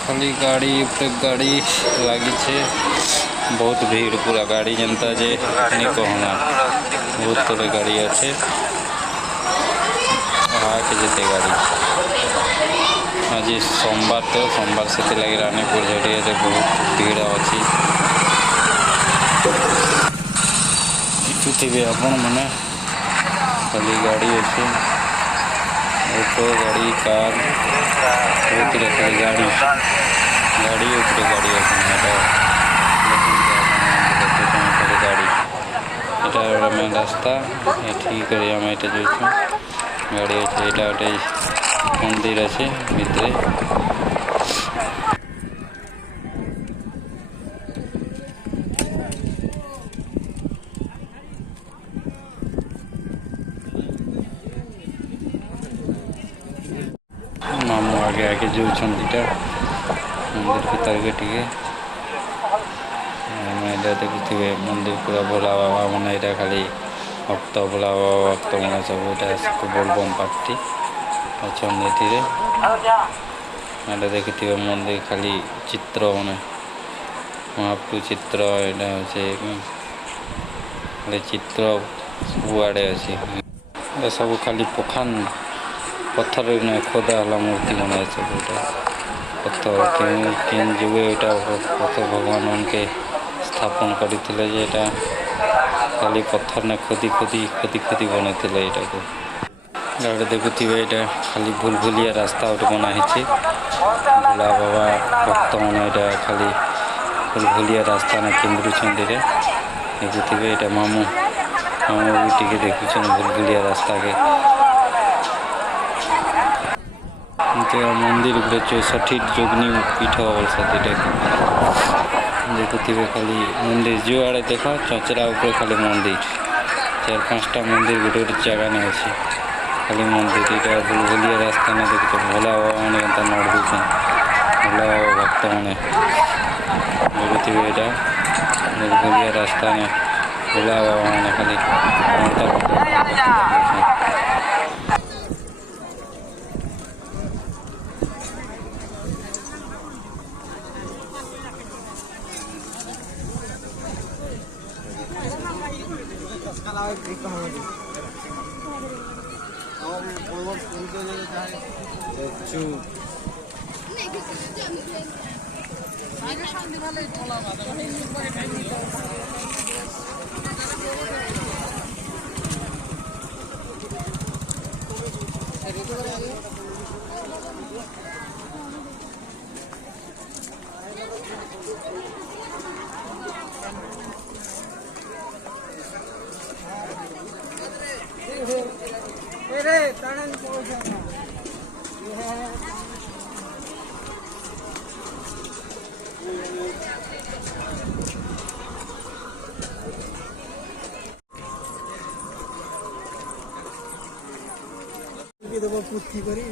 खाली गाड़ी गाड़ी लगी बहुत भीड़ पूरा गाड़ी जनता जे नहीं कहना बहुत थोड़े गाड़ी अच्छे के जेते गाड़ी आज सोमवार तो सोमवार से लगे रानीपुर एरिया से बहुत भीड़ अच्छी देखुवे आपण मैंने खाली गाड़ी अच्छे ऑटो गाड़ी कार बहुत खाली गाड़ी गाड़ी उपरे गाड़ी गाड़ी এটা মেন রাস্তা ঠিক করে আমি এটা যাচ্ছি গাড়ি আছে এটা একটা মন্দির আছে ভিতরে मामू आगे आगे जाऊँ दुटा मंदिर भीतर के टे देखुवे मंदिर पूरा भोला बाबा मैंने यहाँ खाली भक्त भोला बाबा भक्त मैंने सब बोलबम पार्टी अच्छा देखुवे मंदिर खाली चित्र मैंने महाप्रभु चित्र यहाँ खाली चित्र सबुआड़े अच्छी सब खाली पखान पत्थर खोदा है मूर्ति बनाए सब पत्थर केन जुगे पत्थर भगवान उनके स्थापन करते खाली पत्थर ने खोदी खोदी खोदी खोदी बना यहाँ को गाड़ी देखुवे यहाँ खाली भूल भूलिया रास्ता गोटे बनाई भोला बाबा भक्त मैंने यहाँ खाली भूल भूलिया रास्ता ने केन्द्रुंट देखुवे यहाँ मामू मामू भी टे देखुन भूल भूलिया रास्ता के मंदिर गुटे 64 जोगनी पीठ देखुवे खाली मंदिर जो आड़े देख चचरा ऊपर खाली मंदिर 4-5टा मंदिर गोटे गोटे जगह नहीं अच्छे खाली मंदिर यहाँ भूलभुलिया रास्ता ने देख भोला बाबा मैंने एंता नड़ दूसरे भोला बाबा भक्त मैंने देखुवे यहाँ भूलभुलिया रास्ता ने भोला बाबा मैंने खाली पुष्टि करी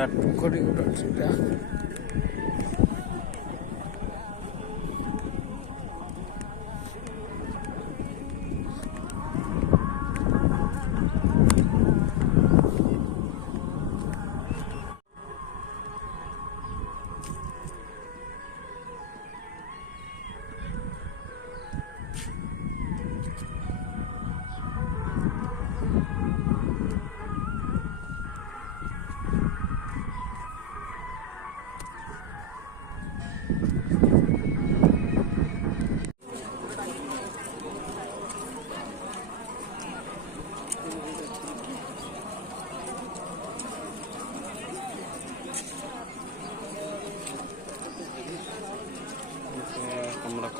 ବିରାଟ ପୋଖରୀ ଗୋଟେ ଅଛି ଏଇଟା।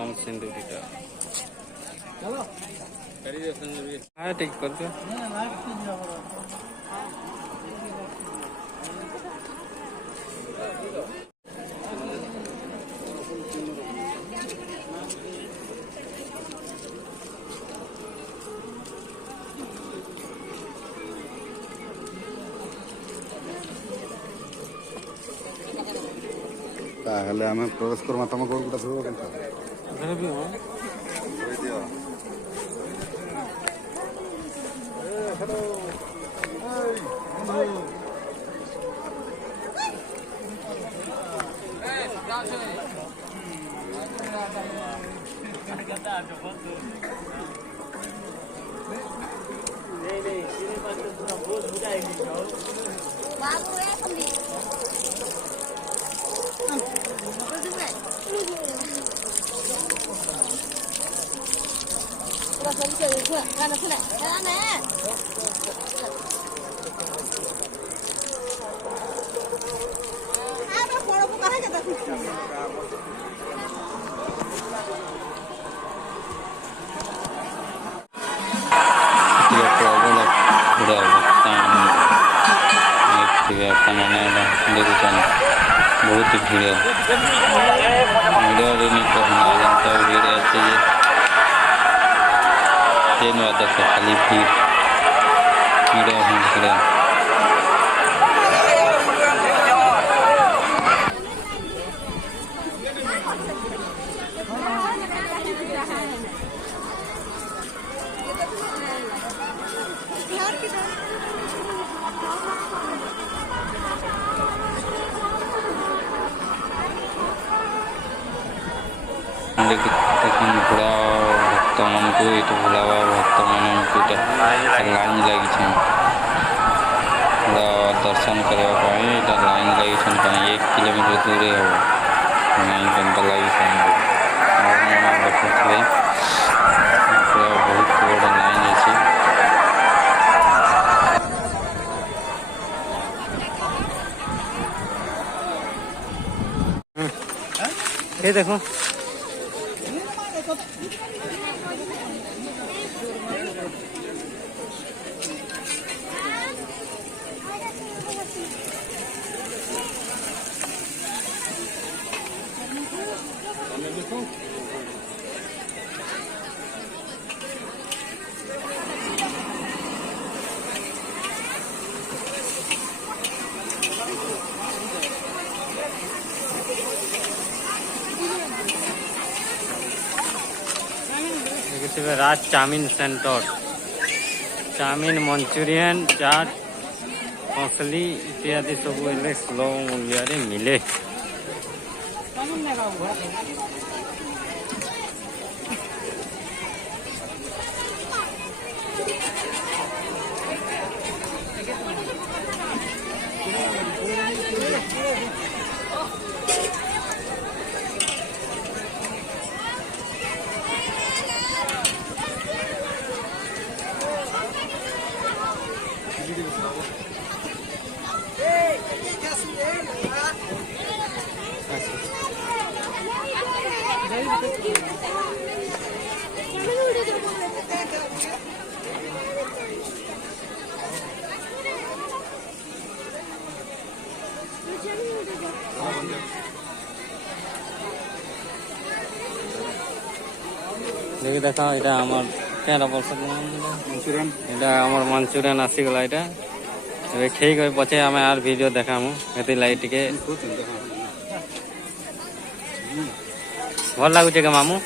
कम सिंदूरीटा हाँ ठीक कर दियो ତାହେଲେ ଆମେ ପ୍ରବେଶ କର୍ମା ତମ ଗୋଡ଼ ଗୁଟା ଧୋଇବ କେନ୍ତା बहुत भीड़ भीड़ अच्छे खाली भीड़ भीड़ देखुन पूरा भक्त मान को ये भोला बाबा भक्त मान लाइन लगी पूरा दर्शन करने लाइन लगी 1 किलोमीटर दूर हम लाइन के लगी देखुए पूरा बहुत बड़ा लाइन अच्छी ये देखो राज चाउमिन सेंटर चाउमिन मंचूरियन चाट मछली इत्यादि सब सुलभ मूल्य मिले देखिए देखा यहाँ आम क्या बोल मंचूरियन यहाँ आम मंचूरियन आसीगला यहाँ ଏବେ ଠିକ୍ ପଛେ ଆମେ ଆର୍ ଭିଡ଼ିଓ ଦେખાମୁ ସେଥିର୍ଲାଗି ଟିକେ ଭଲ ଲାଗୁଛେ କେ ମାମୁଁ?